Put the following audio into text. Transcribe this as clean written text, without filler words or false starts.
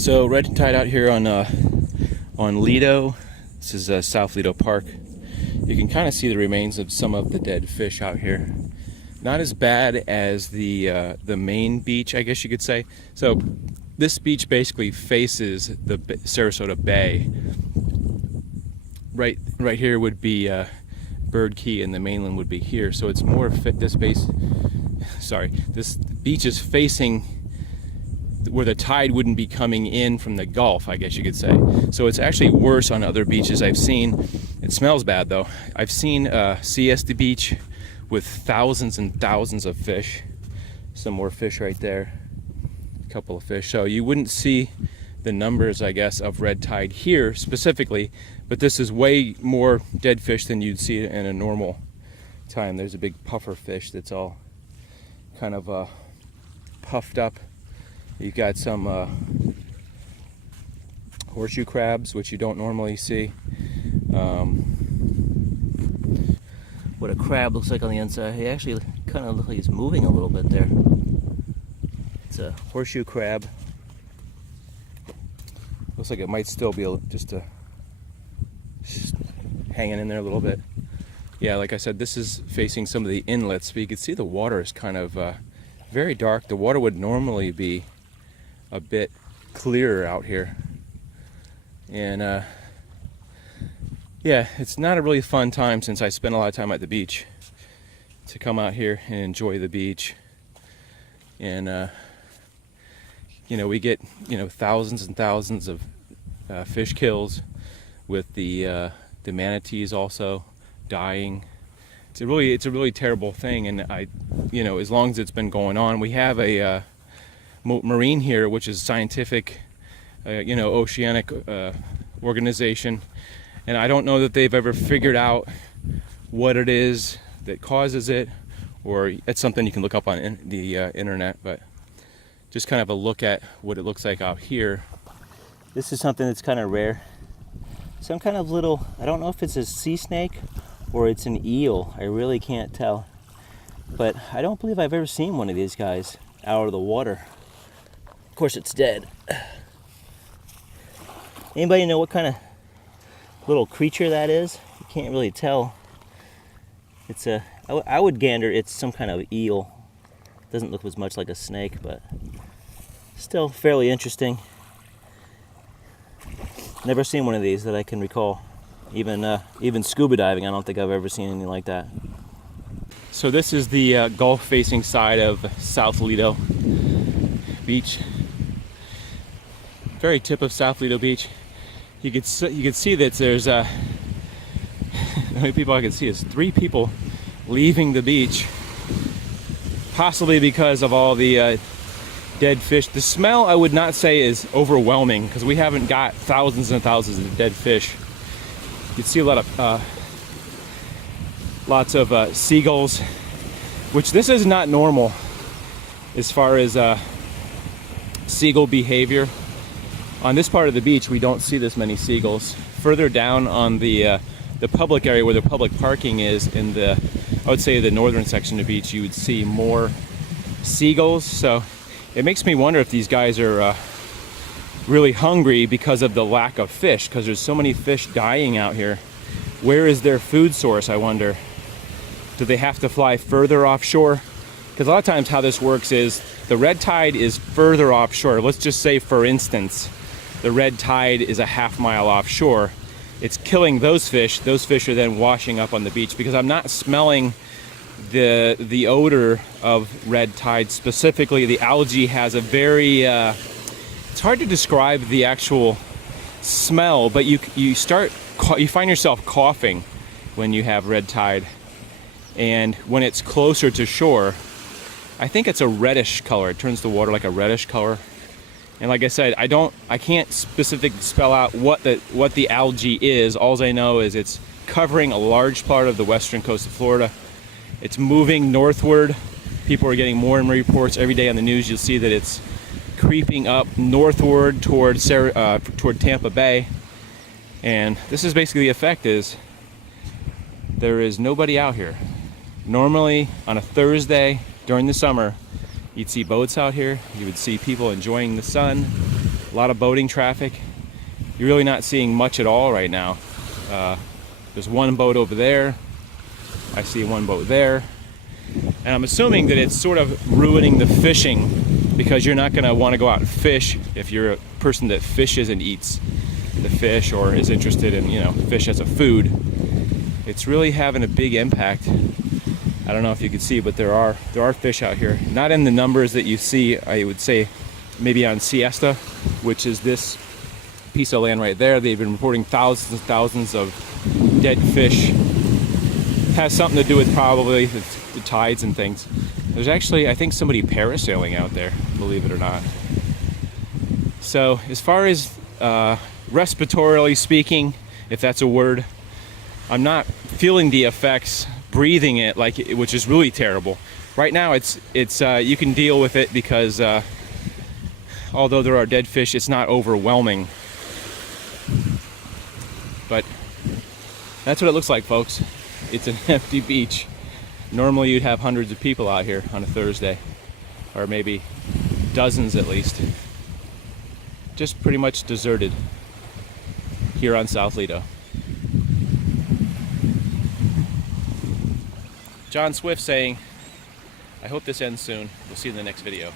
So red tide out here on Lido. This is South Lido Park. You can kind of see the remains of some of the dead fish out here. Not as bad as the main beach, I guess you could say. So this beach basically faces the Sarasota Bay. Right here would be Bird Key, and the mainland would be here. So it's more this beach is facing where the tide wouldn't be coming in from the Gulf, I guess you could say. So it's actually worse on other beaches I've seen. It smells bad though. I've seen Siesta Beach with thousands and thousands of fish. Some more fish right there. A couple of fish. So you wouldn't see the numbers, I guess, of red tide here specifically, but this is way more dead fish than you'd see in a normal time. There's a big puffer fish that's all kind of puffed up. You've got some horseshoe crabs, which you don't normally see. What a crab looks like on the inside. He actually kind of looks like he's moving a little bit there. It's a horseshoe crab. Looks like it might still be just hanging in there a little bit. Yeah, like I said, this is facing some of the inlets, but you can see the water is kind of very dark. The water would normally be a bit clearer out here. And yeah, it's not a really fun time, since I spend a lot of time at the beach, to come out here and enjoy the beach. And you know, we get thousands and thousands of fish kills, with the manatees also dying. It's a really terrible thing. And as long as it's been going on, we have a marine here, which is scientific, oceanic organization, and I don't know that they've ever figured out what it is that causes it, or it's something you can look up on the internet. But just kind of a look at what it looks like out here. This is something that's kind of rare. Some kind of little, I don't know if it's a sea snake or it's an eel. I really can't tell. But I don't believe I've ever seen one of these guys out of the water. Of course, it's dead. Anybody know what kind of little creature that is? You can't really tell. It's I would gander it's some kind of eel. Doesn't look as much like a snake, but still fairly interesting. Never seen one of these that I can recall. Even scuba diving, I don't think I've ever seen anything like that. So this is the Gulf-facing side of South Lido Beach. Very tip of South Lido Beach. You could see that there's the only people I can see is 3 people leaving the beach, possibly because of all the dead fish. The smell, I would not say, is overwhelming, because we haven't got thousands and thousands of dead fish. You can see a lot of lots of seagulls, which this is not normal as far as seagull behavior. On this part of the beach, we don't see this many seagulls. Further down on the public area where the public parking is, in I would say the northern section of the beach, you would see more seagulls. So it makes me wonder if these guys are really hungry because of the lack of fish, because there's so many fish dying out here. Where is their food source, I wonder? Do they have to fly further offshore? Because a lot of times how this works is the red tide is further offshore. Let's just say, for instance, the red tide is a half-mile offshore. It's killing those fish. Those fish are then washing up on the beach, because I'm not smelling the odor of red tide specifically. The algae has a very it's hard to describe the actual smell, but you find yourself coughing when you have red tide. And when it's closer to shore, I think it's a reddish color. It turns the water like a reddish color. And like I said, I can't specifically spell out what the algae is. All I know is it's covering a large part of the western coast of Florida. It's moving northward. People are getting more and more reports every day on the news. You'll see that it's creeping up northward toward Tampa Bay. And this is basically the effect is there is nobody out here. Normally on a Thursday during the summer, you'd see boats out here. You would see people enjoying the sun. A lot of boating traffic. You're really not seeing much at all right now. There's one boat over there. I see one boat there. And I'm assuming that it's sort of ruining the fishing, because you're not going to want to go out and fish if you're a person that fishes and eats the fish, or is interested in, you know, fish as a food. It's really having a big impact. I don't know if you can see, but there are fish out here. Not in the numbers that you see, I would say, maybe on Siesta, which is this piece of land right there. They've been reporting thousands and thousands of dead fish. Has something to do with probably the tides and things. There's actually, I think, somebody parasailing out there, believe it or not. So as far as respiratorily speaking, if that's a word, I'm not feeling the effects, breathing it, which is really terrible. Right now it's you can deal with it because although there are dead fish, it's not overwhelming. But that's what it looks like, folks. It's an empty beach. Normally you'd have hundreds of people out here on a Thursday, or maybe dozens at least. Just pretty much deserted here on South Lido. John Swift saying, I hope this ends soon. We'll see you in the next video.